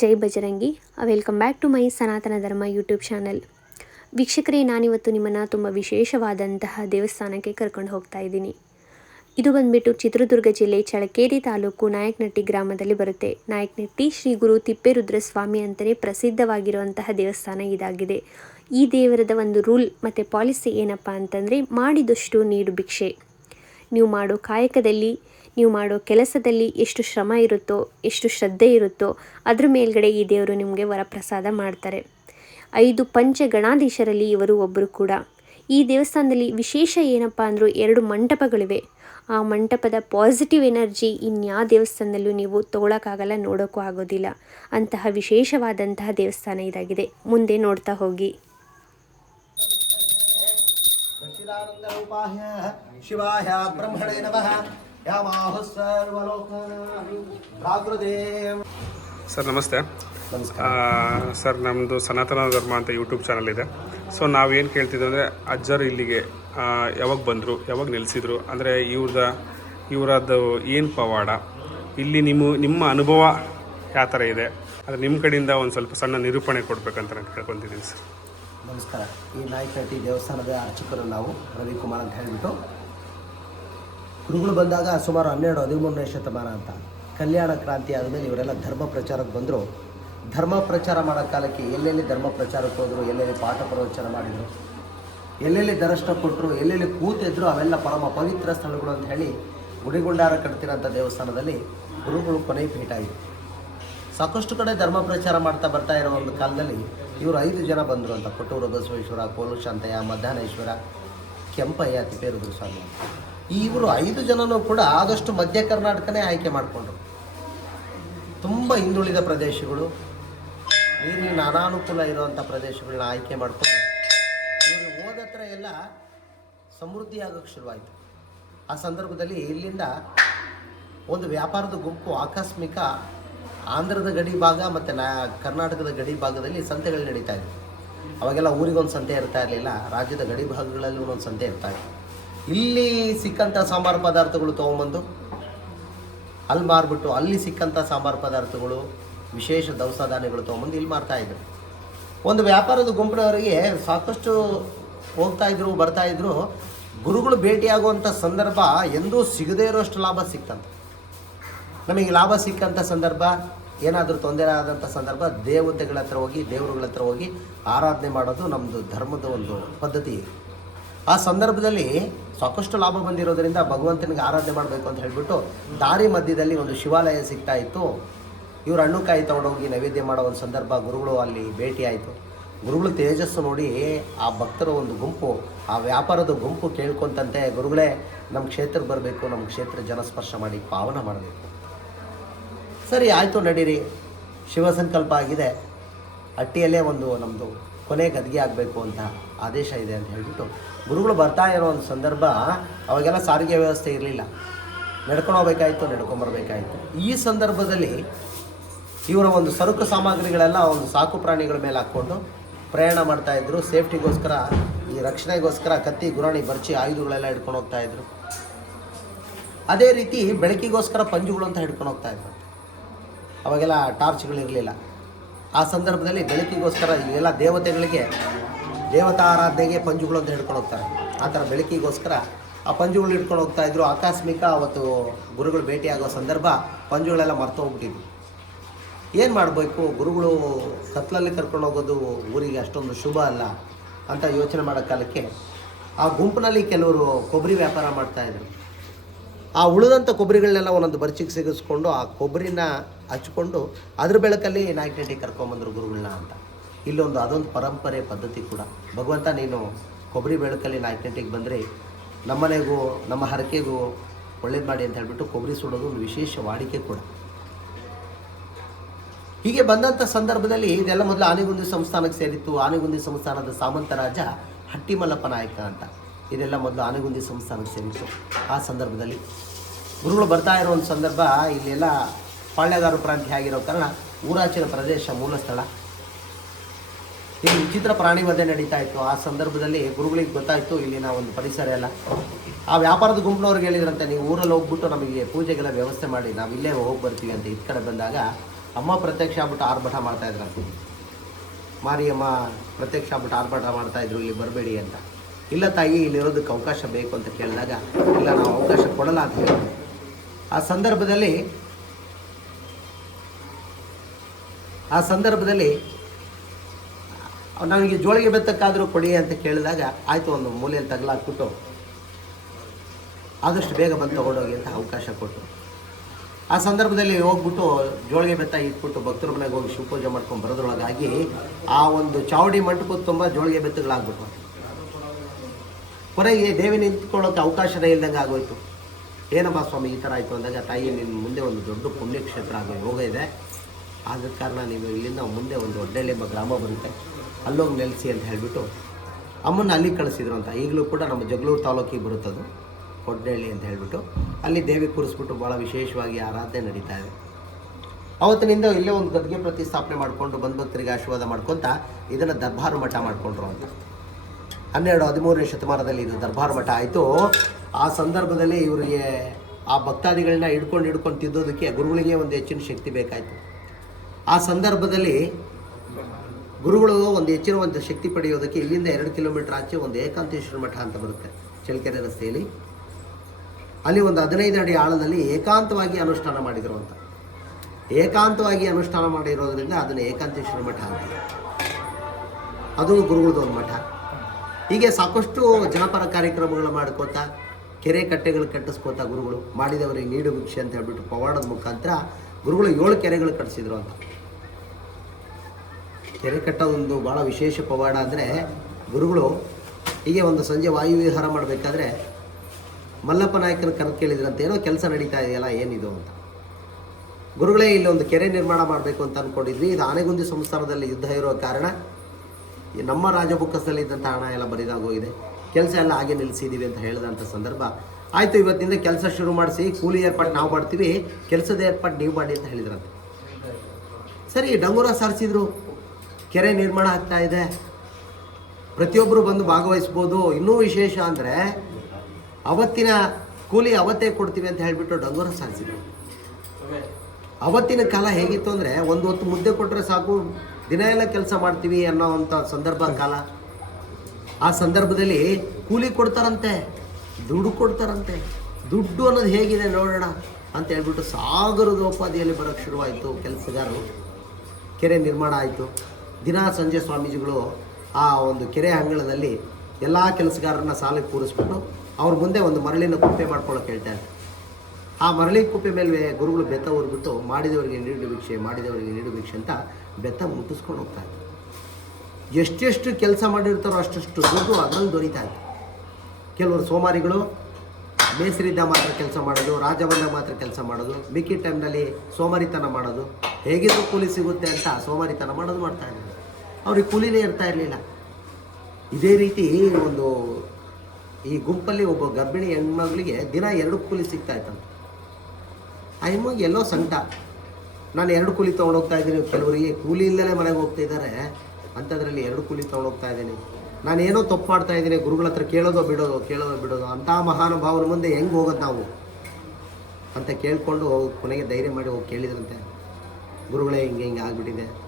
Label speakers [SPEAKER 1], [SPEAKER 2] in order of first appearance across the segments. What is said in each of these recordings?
[SPEAKER 1] Jai Bajrangi. Welcome back to my Sanatana Dharma YouTube channel. ವೀಕ್ಷಕರೇ, ನಾನಿವತ್ತು ನಿಮ್ಮನ್ನು ತುಂಬ ವಿಶೇಷವಾದಂತಹ ದೇವಸ್ಥಾನಕ್ಕೆ ಕರ್ಕೊಂಡು ಹೋಗ್ತಾ ಇದ್ದೀನಿ. ಇದು ಬಂದ್ಬಿಟ್ಟು ಚಿತ್ರದುರ್ಗ ಜಿಲ್ಲೆ ಚಳಕೇರಿ ತಾಲೂಕು ನಾಯಕನಟ್ಟಿ ಗ್ರಾಮದಲ್ಲಿ ಬರುತ್ತೆ. ನಾಯಕನಟ್ಟಿ ಶ್ರೀ ಗುರು ತಿಪ್ಪೇರುದ್ರಸ್ವಾಮಿ ಅಂತಲೇ ಪ್ರಸಿದ್ಧವಾಗಿರುವಂತಹ ದೇವಸ್ಥಾನ ಇದಾಗಿದೆ. ಈ ದೇವರದ ಒಂದು ರೂಲ್ ಮತ್ತು ಪಾಲಿಸಿ ಏನಪ್ಪ ಅಂತಂದರೆ, ಮಾಡಿದಷ್ಟು ನೀಡು ಭಿಕ್ಷೆ. ನೀವು ಮಾಡೋ ಕಾಯಕದಲ್ಲಿ ನೀವು ಮಾಡೋ ಕೆಲಸದಲ್ಲಿ ಎಷ್ಟು ಶ್ರಮ ಇರುತ್ತೋ, ಎಷ್ಟು ಶ್ರದ್ಧೆ ಇರುತ್ತೋ, ಅದ್ರ ಮೇಲ್ಗಡೆ ಈ ದೇವರು ನಿಮಗೆ ವರಪ್ರಸಾದ ಮಾಡ್ತಾರೆ. ಐದು ಪಂಚ ಗಣಾಧೀಶರಲ್ಲಿ ಇವರು ಒಬ್ಬರು ಕೂಡ. ಈ ದೇವಸ್ಥಾನದಲ್ಲಿ ವಿಶೇಷ ಏನಪ್ಪ ಅಂದರೂ ಎರಡು ಮಂಟಪಗಳಿವೆ. ಆ ಮಂಟಪದ ಪಾಸಿಟಿವ್ ಎನರ್ಜಿ ಇನ್ಯಾವ ದೇವಸ್ಥಾನದಲ್ಲೂ ನೀವು ತೊಗೊಳಕ್ಕಾಗಲ್ಲ ನೋಡೋಕ್ಕೂ ಆಗೋದಿಲ್ಲ. ಅಂತಹ ವಿಶೇಷವಾದಂತಹ ದೇವಸ್ಥಾನ ಇದಾಗಿದೆ. ಮುಂದೆ ನೋಡ್ತಾ ಹೋಗಿ.
[SPEAKER 2] ಶಿವಾಯ ಬ್ರಹ್ಮಣೇ ನಮಃ.
[SPEAKER 3] ಸರ್ ನಮಸ್ತೆ. ಸರ್ ನಮ್ಮದು ಸನಾತನ ಧರ್ಮ ಅಂತ ಯೂಟ್ಯೂಬ್ ಚಾನಲ್ ಇದೆ. ಸೊ ನಾವೇನು ಕೇಳ್ತಿದ್ದೆ ಅಂದರೆ ಅಜ್ಜರು ಇಲ್ಲಿಗೆ ಯಾವಾಗ ಬಂದರು ಯಾವಾಗ ನೆಲೆಸಿದ್ರು ಅಂದರೆ ಇವ್ರದ ಇವರದ್ದು ಏನು ಪವಾಡ? ಇಲ್ಲಿ ನಿಮ್ಮ ನಿಮ್ಮ ಅನುಭವ ಯಾವ ಥರ ಇದೆ? ಅದು ನಿಮ್ಮ ಕಡೆಯಿಂದ ಒಂದು ಸ್ವಲ್ಪ ಸಣ್ಣ ನಿರೂಪಣೆ ಕೊಡಬೇಕಂತ ನಾನು ಕೇಳ್ಕೊತಿದ್ದೀನಿ ಸರ್.
[SPEAKER 2] ನಮಸ್ಕಾರ. ಈ ನಾಯಕಟ್ಟಿ ದೇವಸ್ಥಾನದ ಅರ್ಚಕರು ನಾವು ರವಿಕುಮಾರ್ ಅಂತ ಹೇಳಿಬಿಟ್ಟು ಗುರುಗಳು ಬಂದಾಗ ಸುಮಾರು ಹನ್ನೆರಡು, ಹದಿಮೂರನೇ ಶತಮಾನ ಅಂತ. ಕಲ್ಯಾಣ ಕ್ರಾಂತಿ ಆದಮೇಲೆ ಇವರೆಲ್ಲ ಧರ್ಮ ಪ್ರಚಾರಕ್ಕೆ ಬಂದರು. ಧರ್ಮ ಪ್ರಚಾರ ಮಾಡೋ ಕಾಲಕ್ಕೆ ಎಲ್ಲೆಲ್ಲಿ ಧರ್ಮ ಪ್ರಚಾರಕ್ಕೆ ಹೋದರು, ಎಲ್ಲೆಲ್ಲಿ ಪಾಠ ಪ್ರವಚನ ಮಾಡಿದರು, ಎಲ್ಲೆಲ್ಲಿ ದರ್ಶನ ಕೊಟ್ಟರು ಎಲ್ಲೆಲ್ಲಿ ಕೂತಿದ್ರು, ಅವೆಲ್ಲ ಪರಮ ಪವಿತ್ರ ಸ್ಥಳಗಳು ಅಂತ ಹೇಳಿ ಗುಡಿಗುಂಡಾರ ಕಟ್ತಿರೋಂಥ ದೇವಸ್ಥಾನದಲ್ಲಿ ಗುರುಗಳು ಕೊನೆ ಇದೆ ಸಾಕಷ್ಟು ಕಡೆ ಧರ್ಮ ಪ್ರಚಾರ ಮಾಡ್ತಾ ಬರ್ತಾ ಇರೋ ಒಂದು ಕಾಲದಲ್ಲಿ ಇವರು ಐದು ಜನ ಬಂದರು ಅಂತ. ಕೊಟ್ಟೂರು ಬಸವೇಶ್ವರ, ಕೋಲು ಶಾಂತಯ್ಯ, ಮಧ್ಯಾಹ್ನೇಶ್ವರ, ಕೆಂಪಯ್ಯ ತಿಪ್ಪೇರುದ್ರ ಸ್ವಾಮಿ. ಇವರು ಐದು ಜನನೂ ಕೂಡ ಆದಷ್ಟು ಮಧ್ಯ ಕರ್ನಾಟಕನೇ ಆಯ್ಕೆ ಮಾಡಿಕೊಂಡ್ರು. ತುಂಬ ಹಿಂದುಳಿದ ಪ್ರದೇಶಗಳು ನೀರಿನ ಅನಾನುಕೂಲ ಇರುವಂಥ ಪ್ರದೇಶಗಳನ್ನ ಆಯ್ಕೆ ಮಾಡಿಕೊಂಡು ಇವರು ಹೋದತ್ರ ಎಲ್ಲ ಸಮೃದ್ಧಿ ಆಗೋಕ್ಕೆ ಶುರುವಾಯಿತು. ಆ ಸಂದರ್ಭದಲ್ಲಿ ಇಲ್ಲಿಂದ ಒಂದು ವ್ಯಾಪಾರದ ಗುಂಪು ಆಕಸ್ಮಿಕ ಆಂಧ್ರದ ಗಡಿ ಭಾಗ ಮತ್ತು ನಾ ಕರ್ನಾಟಕದ ಗಡಿ ಭಾಗದಲ್ಲಿ ಸಂತೆಗಳು ನಡೀತಾ ಇದ್ವು. ಅವಾಗೆಲ್ಲ ಊರಿಗೊಂದು ಸಂತೆ ಇರ್ತಾ ಇರಲಿಲ್ಲ, ರಾಜ್ಯದ ಗಡಿ ಭಾಗಗಳಲ್ಲಿ ಒಂದೊಂದು ಸಂತೆ ಇರ್ತಾ ಇತ್ತು. ಇಲ್ಲಿ ಸಿಕ್ಕಂಥ ಸಾಂಬಾರು ಪದಾರ್ಥಗಳು ತೊಗೊಂಬಂದು ಅಲ್ಲಿ ಮಾರ್ಬಿಟ್ಟು ಅಲ್ಲಿ ಸಿಕ್ಕಂಥ ಸಾಂಬಾರು ಪದಾರ್ಥಗಳು, ವಿಶೇಷ ದವಸ ಧಾನ್ಯಗಳು ತೊಗೊಂಬಂದು ಇಲ್ಲಿ ಮಾರ್ತಾಯಿದ್ರು ಒಂದು ವ್ಯಾಪಾರದ ಗುಂಪಿನವರಿಗೆ ಸಾಕಷ್ಟು ಹೋಗ್ತಾ ಇದ್ರು, ಬರ್ತಾ ಇದ್ರು. ಗುರುಗಳು ಭೇಟಿಯಾಗುವಂಥ ಸಂದರ್ಭ ಎಂದೂ ಸಿಗದೇ ಇರೋಷ್ಟು ಲಾಭ ಸಿಕ್ತಂತೆ. ನಮಗೆ ಲಾಭ ಸಿಕ್ಕಂಥ ಸಂದರ್ಭ, ಏನಾದರೂ ತೊಂದರೆ ಆದಂಥ ಸಂದರ್ಭ, ದೇವತೆಗಳ ಹತ್ರ ಹೋಗಿ, ದೇವರುಗಳ ಹತ್ರ ಹೋಗಿ ಆರಾಧನೆ ಮಾಡೋದು ನಮ್ಮದು ಧರ್ಮದ ಒಂದು ಪದ್ಧತಿ. ಆ ಸಂದರ್ಭದಲ್ಲಿ ಸಾಕಷ್ಟು ಲಾಭ ಬಂದಿರೋದರಿಂದ ಭಗವಂತನಿಗೆ ಆರಾಧನೆ ಮಾಡಬೇಕು ಅಂತ ಹೇಳಿಬಿಟ್ಟು ದಾರಿ ಮಧ್ಯದಲ್ಲಿ ಒಂದು ಶಿವಾಲಯ ಸಿಗ್ತಾ ಇತ್ತು. ಇವರು ಹಣ್ಣುಕಾಯಿ ತೊಗೊಂಡೋಗಿ ನೈವೇದ್ಯ ಮಾಡೋ ಒಂದು ಸಂದರ್ಭ ಗುರುಗಳು ಅಲ್ಲಿ ಭೇಟಿ ಆಯಿತು. ಗುರುಗಳು ತೇಜಸ್ಸು ನೋಡಿ ಆ ಭಕ್ತರ ಒಂದು ಗುಂಪು, ಆ ವ್ಯಾಪಾರದ ಗುಂಪು ಕೇಳ್ಕೊಂತಂತೆ, ಗುರುಗಳೇ ನಮ್ಮ ಕ್ಷೇತ್ರಕ್ಕೆ ಬರಬೇಕು ನಮ್ಮ ಕ್ಷೇತ್ರ ಜನಸ್ಪರ್ಶ ಮಾಡಿ ಪಾವನ ಮಾಡಬೇಕು. ಸರಿ, ಆಯಿತು ನಡೀರಿ. ಶಿವ ಸಂಕಲ್ಪ ಆಗಿದೆ. ಹಟ್ಟಿಯಲ್ಲೇ ಒಂದು ನಮ್ಮದು ಕೊನೆ ಗದ್ಗೆ ಆಗಬೇಕು ಅಂತ ಆದೇಶ ಇದೆ ಅಂತ ಹೇಳಿಬಿಟ್ಟು ಗುರುಗಳು ಬರ್ತಾ ಇರೋ ಒಂದು ಸಂದರ್ಭ ಅವಾಗೆಲ್ಲ ಸಾರಿಗೆ ವ್ಯವಸ್ಥೆ ಇರಲಿಲ್ಲ. ನಡ್ಕೊಂಡು ಹೋಗ್ಬೇಕಾಯ್ತು ನಡ್ಕೊಂಬರ್ಬೇಕಾಯಿತು ಈ ಸಂದರ್ಭದಲ್ಲಿ ಇವರ ಒಂದು ಸರಕು ಸಾಮಗ್ರಿಗಳೆಲ್ಲ ಒಂದು ಸಾಕು ಪ್ರಾಣಿಗಳ ಮೇಲೆ ಹಾಕ್ಕೊಂಡು ಪ್ರಯಾಣ ಮಾಡ್ತಾಯಿದ್ರು ಸೇಫ್ಟಿಗೋಸ್ಕರ, ಈ ರಕ್ಷಣೆಗೋಸ್ಕರ ಕತ್ತಿ, ಗುರಾಣಿ, ಬರ್ಚಿ, ಆಯುಧಗಳೆಲ್ಲ ಹಿಡ್ಕೊಂಡು ಹೋಗ್ತಾ ಇದ್ರು. ಅದೇ ರೀತಿ ಬೆಳಕಿಗೋಸ್ಕರ ಪಂಜುಗಳು ಅಂತ ಹಿಡ್ಕೊಂಡು ಹೋಗ್ತಾಯಿದ್ರು ಅವಾಗೆಲ್ಲ ಟಾರ್ಚ್ಗಳಿರಲಿಲ್ಲ. ಆ ಸಂದರ್ಭದಲ್ಲಿ ಬೆಳಕಿಗೋಸ್ಕರ ಎಲ್ಲ ದೇವತೆಗಳಿಗೆ ದೇವತಾ ಆರಾಧನೆಗೆ ಅಂತ ಹಿಡ್ಕೊಂಡು ಹೋಗ್ತಾರೆ. ಆ ಥರ ಬೆಳಕಿಗೋಸ್ಕರ ಆ ಪಂಜುಗಳು ಹಿಡ್ಕೊಂಡು ಹೋಗ್ತಾ ಇದ್ರು. ಆಕಸ್ಮಿಕ ಅವತ್ತು ಗುರುಗಳು ಭೇಟಿಯಾಗೋ ಸಂದರ್ಭ ಪಂಜುಗಳೆಲ್ಲ ಮರ್ತೋಗ್ಬಿಟ್ಟಿದ್ವು ಏನು ಮಾಡಬೇಕು? ಗುರುಗಳು ಕತ್ಲಲ್ಲಿ ಕರ್ಕೊಂಡು ಹೋಗೋದು ಊರಿಗೆ ಅಷ್ಟೊಂದು ಶುಭ ಅಲ್ಲ ಅಂತ ಯೋಚನೆ ಮಾಡೋ ಕಾಲಕ್ಕೆ ಆ ಗುಂಪಿನಲ್ಲಿ ಕೆಲವರು ಕೊಬ್ಬರಿ ವ್ಯಾಪಾರ ಮಾಡ್ತಾಯಿದ್ರು ಆ ಉಳಿದಂಥ ಕೊಬ್ಬರಿಗಳನ್ನೆಲ್ಲ ಒಂದೊಂದು ಬರ್ಚಿಗೆ ಸಿಗಿಸ್ಕೊಂಡು ಆ ಕೊಬ್ಬರಿನ ಹಚ್ಕೊಂಡು ಅದ್ರ ಬೆಳಕಲ್ಲಿ ನಾಯಕನಟ್ಟಿ ಕರ್ಕೊಂಬಂದರು ಗುರುಗಳನ್ನ ಅಂತ. ಇಲ್ಲೊಂದು ಅದೊಂದು ಪರಂಪರೆ ಪದ್ಧತಿ ಕೂಡ. ಭಗವಂತ ನೀನು ಕೊಬ್ಬರಿ ಬೆಳಕಲ್ಲಿ ನಾಯಕನಟ್ಟಿಗೆ ಬಂದರೆ ನಮ್ಮನೆಗೂ ನಮ್ಮ ಹರಕೆಗೂ ಒಳ್ಳೇದು ಮಾಡಿ ಅಂತ ಹೇಳಿಬಿಟ್ಟು ಕೊಬ್ಬರಿ ಸುಡೋದು ಒಂದು ವಿಶೇಷ ವಾಡಿಕೆ ಕೂಡ. ಹೀಗೆ ಬಂದಂಥ ಸಂದರ್ಭದಲ್ಲಿ ಇದೆಲ್ಲ ಮೊದಲು ಆನೆಗುಂದಿ ಸಂಸ್ಥಾನಕ್ಕೆ ಸೇರಿತ್ತು. ಆನೆಗುಂದಿ ಸಂಸ್ಥಾನದ ಸಾಮಂತ ರಾಜ ಹಟ್ಟಿಮಲ್ಲಪ್ಪ ನಾಯಕ ಅಂತ. ಇದೆಲ್ಲ ಮೊದಲು ಆನೆಗುಂದಿ ಸಂಸ್ಥಾನಕ್ಕೆ ಸೇರಿತ್ತು. ಆ ಸಂದರ್ಭದಲ್ಲಿ ಗುರುಗಳು ಬರ್ತಾ ಇರೋ ಒಂದು ಸಂದರ್ಭ ಇಲ್ಲೆಲ್ಲ ಪಾಳ್ಯಗಾರ ಪ್ರಾಂತ್ಯ ಆಗಿರೋ ಕಾರಣ ಊರಾಚಿನ ಪ್ರದೇಶ ಮೂಲ ಸ್ಥಳ ಇಲ್ಲಿ ವಿಚಿತ್ರ ಪ್ರಾಣಿ ವಧೆ ನಡೀತಾ ಇತ್ತು. ಆ ಸಂದರ್ಭದಲ್ಲಿ ಗುರುಗಳಿಗೆ ಗೊತ್ತಾಯಿತು ಇಲ್ಲಿನ ಒಂದು ಪರಿಸರ ಎಲ್ಲ ಆ ವ್ಯಾಪಾರದ ಗುಂಪಿನವ್ರಿಗೆ ಹೇಳಿದ್ರಂತೆ, ನೀವು ಊರಲ್ಲಿ ಹೋಗ್ಬಿಟ್ಟು ನಮಗೆ ಪೂಜೆಗೆಲ್ಲ ವ್ಯವಸ್ಥೆ ಮಾಡಿ, ನಾವು ಇಲ್ಲೇ ಹೋಗಿ ಬರ್ತೀವಿ ಅಂತ ಇದ್ ಕಡೆ ಬಂದಾಗ ಅಮ್ಮ ಪ್ರತ್ಯಕ್ಷ ಆಗ್ಬಿಟ್ಟು ಆರ್ಭಟ ಮಾಡ್ತಾ ಇದ್ರಂತೆ ಮಾರಿಯಮ್ಮ ಪ್ರತ್ಯಕ್ಷ ಆಗ್ಬಿಟ್ಟು ಆರ್ಭಟ ಮಾಡ್ತಾ ಇದ್ರು, ಇಲ್ಲಿ ಬರಬೇಡಿ ಅಂತ. ಇಲ್ಲ ತಾಯಿ ಇಲ್ಲಿರೋದಕ್ಕೆ ಅವಕಾಶ ಬೇಕು ಅಂತ ಕೇಳಿದಾಗ, ಇಲ್ಲ, ನಾವು ಅವಕಾಶ ಕೊಡಲ್ಲ ಅಂತ ಹೇಳಿದ್ರು. ಆ ಸಂದರ್ಭದಲ್ಲಿ ಆ ಸಂದರ್ಭದಲ್ಲಿ ನನಗೆ ಜೋಳಿಗೆ ಬೆತ್ತಕ್ಕಾದರೂ ಕೊಡಿ ಅಂತ ಕೇಳಿದಾಗ ಆಯಿತು ಒಂದು ಮೂಲೆಯಲ್ಲಿ ತಗಲಾಕ್ಬಿಟ್ಟು ಆದಷ್ಟು ಬೇಗ ಬಂದು ತಗೊಂಡೋಗಿ ಅಂತ ಅವಕಾಶ ಕೊಟ್ಟರು. ಆ ಸಂದರ್ಭದಲ್ಲಿ ಹೋಗ್ಬಿಟ್ಟು ಜೋಳಿಗೆ ಬೆತ್ತ ಇಟ್ಬಿಟ್ಟು ಭಕ್ತರ ಮನೆಗೆ ಹೋಗಿ ಶಿವಪೂಜೆ ಮಾಡ್ಕೊಂಡು ಬರೋದ್ರೊಳಗಾಗಿ ಆ ಒಂದು ಚಾವಡಿ ಮಂಟಪದ ತುಂಬ ಜೋಳಿಗೆ ಬೆತ್ತಗಳಾಗ್ಬಿಟ್ಟು ಕೊನೆಗೆ ದೇವಿ ನಿಂತ್ಕೊಳ್ಳೋಕೆ ಅವಕಾಶನೇ ಇಲ್ದಂಗೆ ಆಗೋಯ್ತು. ಏನಪ್ಪ ಸ್ವಾಮಿ ಈ ಥರ ಆಯಿತು ಅಂದಾಗ ತಾಯಿ ನಿನ್ನ ಮುಂದೆ ಒಂದು ದೊಡ್ಡ ಪುಣ್ಯಕ್ಷೇತ್ರ ಆಗೋ ಯೋಗ ಇದೆ. ಆದ ಕಾರಣ ನೀವು ಇಲ್ಲಿಂದ ಮುಂದೆ ಒಂದು ಒಡ್ಡಳ್ಳಿ ಎಂಬ ಗ್ರಾಮ ಬರುತ್ತೆ. ಅಲ್ಲೋಗಿ ನೆಲೆಸಿ ಅಂತ ಹೇಳಿಬಿಟ್ಟು ಅಮ್ಮನ ಅಲ್ಲಿ ಕಳಿಸಿದ್ರು ಅಂತ. ಈಗಲೂ ಕೂಡ ನಮ್ಮ ಜಗಳೂರು ತಾಲೂಕಿಗೆ ಬರುತ್ತದು ಒಡ್ಡೆಹಳ್ಳಿ ಅಂತ ಹೇಳಿಬಿಟ್ಟು ಅಲ್ಲಿ ದೇವಿ ಕೂರಿಸ್ಬಿಟ್ಟು ಭಾಳ ವಿಶೇಷವಾಗಿ ಆರಾಧನೆ ನಡೀತಾ ಇದೆ. ಅವತ್ತಿನಿಂದ ಇಲ್ಲೇ ಒಂದು ಗದ್ಗೆ ಪ್ರತಿಷ್ಠಾಪನೆ ಮಾಡಿಕೊಂಡು ಬಂದು ಭಕ್ತರಿಗೆ ಆಶೀರ್ವಾದ ಮಾಡ್ಕೊತ ಇದನ್ನು ದರ್ಬಾರು ಮಠ ಮಾಡಿಕೊಂಡ್ರು ಅಂತ. ಹನ್ನೆರಡು, ಹದಿಮೂರನೇ ಶತಮಾನದಲ್ಲಿ ಇದು ದರ್ಬಾರ್ ಮಠ ಆಯಿತು. ಆ ಸಂದರ್ಭದಲ್ಲಿ ಇವರಿಗೆ ಆ ಭಕ್ತಾದಿಗಳನ್ನ ಹಿಡ್ಕೊಂಡು ಹಿಡ್ಕೊಂಡು ತಿದ್ದೋದಕ್ಕೆ ಗುರುಗಳಿಗೆ ಒಂದು ಹೆಚ್ಚಿನ ಶಕ್ತಿ ಬೇಕಾಯಿತು. ಆ ಸಂದರ್ಭದಲ್ಲಿ ಗುರುಗಳು ಒಂದು ಹೆಚ್ಚಿನ ಒಂದು ಶಕ್ತಿ ಪಡೆಯೋದಕ್ಕೆ ಇಲ್ಲಿಂದ ಎರಡು ಕಿಲೋಮೀಟರ್ ಆಚೆ ಒಂದು ಏಕಾಂತೇಶ್ವರ ಮಠ ಅಂತ ಬರುತ್ತೆ, ಚಳ್ಳಕೆರೆ ರಸ್ತೆಯಲ್ಲಿ. ಅಲ್ಲಿ ಒಂದು ಹದಿನೈದು ಅಡಿ ಆಳದಲ್ಲಿ ಏಕಾಂತವಾಗಿ ಅನುಷ್ಠಾನ ಮಾಡಿದರು ಅಂತ ಏಕಾಂತವಾಗಿ ಅನುಷ್ಠಾನ ಮಾಡಿರೋದ್ರಿಂದ ಅದನ್ನು ಏಕಾಂತೇಶ್ವರ ಮಠ ಅಂತ ಅದು ಗುರುಗಳದ್ದು ಒಂದು ಮಠ. ಹೀಗೆ ಸಾಕಷ್ಟು ಜನಪರ ಕಾರ್ಯಕ್ರಮಗಳು ಮಾಡ್ಕೋತಾ, ಕೆರೆ ಕಟ್ಟೆಗಳು ಕಟ್ಟಿಸ್ಕೋತಾ ಗುರುಗಳು ಮಾಡಿದವರಿಗೆ ನೀಡು ಭಿಕ್ಷೆ ಅಂತ ಹೇಳ್ಬಿಟ್ಟು ಪವಾಡದ ಮುಖಾಂತರ ಗುರುಗಳು ಏಳು ಕೆರೆಗಳು ಕಟ್ಟಿಸಿದ್ರು ಅಂತ. ಕೆರೆ ಕಟ್ಟೋದೊಂದು ಭಾಳ ವಿಶೇಷ ಪವಾಡ ಅಂದರೆ ಗುರುಗಳು ಹೀಗೆ ಒಂದು ಸಂಜೆ ವಾಯುವಿಹಾರ ಮಾಡಬೇಕಾದ್ರೆ ಮಲ್ಲಪ್ಪ ನಾಯಕನ ಕನ ಕೇಳಿದ್ರಂತೆ, ಏನೋ ಕೆಲಸ ನಡೀತಾ ಇದೆಯಲ್ಲ, ಏನಿದು ಅಂತ. ಗುರುಗಳೇ, ಇಲ್ಲಿ ಒಂದು ಕೆರೆ ನಿರ್ಮಾಣ ಮಾಡಬೇಕು ಅಂತ ಅಂದ್ಕೊಂಡಿದ್ವಿ ಇದು ಆನೆಗುಂದಿ ಸಂಸ್ಥಾನದಲ್ಲಿ ಯುದ್ಧ ಇರೋ ಕಾರಣ. ನಮ್ಮ ರಾಜಬುಕ್ಕಸದಲ್ಲಿ ಇದ್ದಂಥ ಹಣ ಎಲ್ಲ ಬರಿದಾಗೋಗಿದೆ. ಕೆಲಸ ಎಲ್ಲ ಹಾಗೆ ನಿಲ್ಲಿಸಿದ್ದೀವಿ ಅಂತ ಹೇಳಿದಂಥ ಸಂದರ್ಭ. ಆಯಿತು, ಇವತ್ತಿಂದ ಕೆಲಸ ಶುರು ಮಾಡಿಸಿ, ಕೂಲಿ ಏರ್ಪಾಡು ನಾವು ಮಾಡ್ತೀವಿ. ಕೆಲಸದ ಏರ್ಪಾಡು ನೀವು ಮಾಡಿ ಅಂತ ಹೇಳಿದ್ರಂತೆ. ಸರಿ, ಡಂಗೂರ ಸಾರಿಸಿದ್ರು. ಕೆರೆ ನಿರ್ಮಾಣ ಆಗ್ತಾ ಇದೆ. ಪ್ರತಿಯೊಬ್ಬರು ಬಂದು ಭಾಗವಹಿಸ್ಬೋದು. ಇನ್ನೂ ವಿಶೇಷ ಅಂದರೆ ಅವತ್ತಿನ ಕೂಲಿ ಅವತ್ತೇ ಕೊಡ್ತೀವಿ ಅಂತ ಹೇಳಿಬಿಟ್ಟು ಡಂಗೂರ ಸಾರಿಸಿದ್ರು. ಅವತ್ತಿನ ಕಾಲ ಹೇಗಿತ್ತು ಅಂದರೆ ಒಂದು ಹೊತ್ತು ಮುದ್ದೆ ಕೊಟ್ಟರೆ ಸಾಕು, ದಿನ ಎಲ್ಲ ಕೆಲಸ ಮಾಡ್ತೀವಿ ಅನ್ನೋ ಅಂಥ ಸಂದರ್ಭ ಕಾಲ. ಆ ಸಂದರ್ಭದಲ್ಲಿ ಕೂಲಿ ಕೊಡ್ತಾರಂತೆ, ದುಡ್ಡು ಕೊಡ್ತಾರಂತೆ. ದುಡ್ಡು ಅನ್ನೋದು ಹೇಗಿದೆ ನೋಡೋಣ ಅಂತ ಹೇಳ್ಬಿಟ್ಟು ಸಾಗರದ ಉಪಾಧಿಯಲ್ಲಿ ಬರೋಕ್ಕೆ ಶುರುವಾಯಿತು ಕೆಲಸಗಾರರು. ಕೆರೆ ನಿರ್ಮಾಣ ಆಯಿತು. ದಿನ ಸಂಜೆ ಸ್ವಾಮೀಜಿಗಳು ಆ ಒಂದು ಕೆರೆ ಅಂಗಳದಲ್ಲಿ ಎಲ್ಲ ಕೆಲಸಗಾರರನ್ನ ಸಾಲಿಗೆ ಕೂರಿಸ್ಬಿಟ್ಟು ಅವ್ರ ಮುಂದೆ ಒಂದು ಮರಳಿನ ಕುಪ್ಪೆ ಮಾಡ್ಕೊಳ್ಳೋಕೆ ಹೇಳ್ತಾರೆ ಆ ಮರಳಿ ಕುಪ್ಪೆ ಮೇಲೆ ಗುರುಗಳು ಬೆತ್ತ ಊರ್ಬಿಟ್ಟು ಮಾಡಿದವರಿಗೆ ನೀಡು ಭಿಕ್ಷೆ, ಮಾಡಿದವರಿಗೆ ನೀಡು ಭಿಕ್ಷೆ ಅಂತ ಬೆತ್ತ ಮುಟ್ಟಿಸ್ಕೊಂಡು ಹೋಗ್ತಾರೆ ಎಷ್ಟೆಷ್ಟು ಕೆಲಸ ಮಾಡಿರ್ತಾರೋ ಅಷ್ಟಷ್ಟು ದುಡ್ಡು ಅದರಲ್ಲಿ ದೊರೀತಾ ಇತ್ತು. ಕೆಲವರು ಸೋಮಾರಿಗಳು ಮೇಸರಿದ್ದ ಮಾತ್ರ ಕೆಲಸ ಮಾಡೋದು ರಾಜ ಮಾತ್ರ ಕೆಲಸ ಮಾಡೋದು ಮಿಕ್ಕಿ ಟೈಮ್ನಲ್ಲಿ ಸೋಮಾರಿತನ ಮಾಡೋದು, ಹೇಗಿದ್ರು ಕೂಲಿ ಸಿಗುತ್ತೆ ಅಂತ ಸೋಮಾರಿತನ ಮಾಡೋದು ಮಾಡ್ತಾ ಇದ್ದಾರೆ ಅವ್ರಿಗೆ ಕೂಲಿನೇ ಇರ್ತಾ ಇರಲಿಲ್ಲ. ಇದೇ ರೀತಿ ಒಂದು ಈ ಗುಂಪಲ್ಲಿ ಒಬ್ಬ ಗರ್ಭಿಣಿ ಹೆಣ್ಮಗಳಿಗೆ ದಿನ ಎರಡು ಕೂಲಿ ಸಿಗ್ತಾ ಇತ್ತಂತೆ. ಆ ಎಲ್ಲೋ ಸಂಕಟ. ನಾನು ಎರಡು ಕೂಲಿ ತೊಗೊಂಡೋಗ್ತಾ ಇದ್ದೀನಿ, ಕೆಲವರಿಗೆ ಕೂಲಿ ಇಲ್ಲದೆ ಮನೆಗೆ ಹೋಗ್ತಾ ಇದ್ದಾರೆ, ಅಂಥದ್ರಲ್ಲಿ ಎರಡು ಕೂಲಿ ತೊಗೊಂಡೋಗ್ತಾ ಇದ್ದೀನಿ. ನಾನೇನೋ ತಪ್ಪು ಮಾಡ್ತಾ ಇದ್ದೀನಿ, ಗುರುಗಳ ಹತ್ರ ಕೇಳೋದೋ ಬಿಡೋದು ಕೇಳೋದೋ ಬಿಡೋದು, ಅಂಥ ಮಹಾನುಭಾವನ ಮುಂದೆ ಹೆಂಗೆ ಹೋಗೋದು ನಾವು? ಅಂತ ಕೇಳಿಕೊಂಡು ಕೊನೆಗೆ ಧೈರ್ಯ ಮಾಡಿ ಹೋಗಿ ಕೇಳಿದ್ರಂತೆ. ಗುರುಗಳೇ, ಹಿಂಗೆ ಹಿಂಗೆ ಆಗ್ಬಿಟ್ಟಿದೆ.